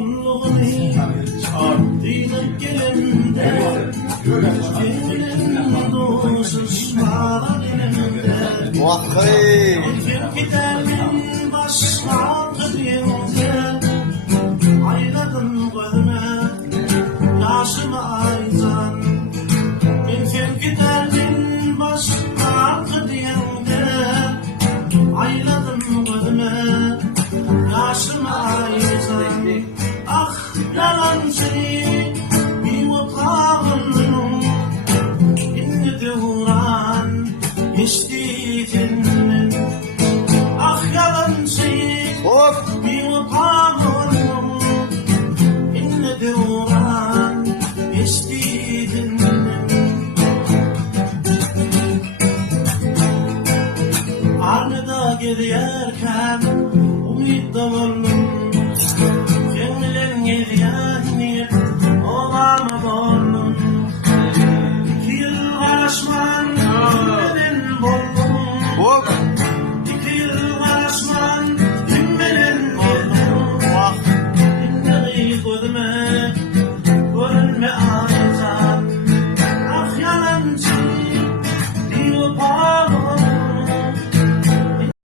kulluğunu dinip gelimde Gelinim dostuz bağlar elimde Vay. Kim giderim başka kıdımda Ayladım gözüme yaşımı aydan Kim giderim başka kıdımda Ayladım gözüme yaşımı aydan Ah yalancı bir mutağım İnni devran istedin Ah yalancı Hop. bir mutağım İnni devran istedin Arnıda giderken umut da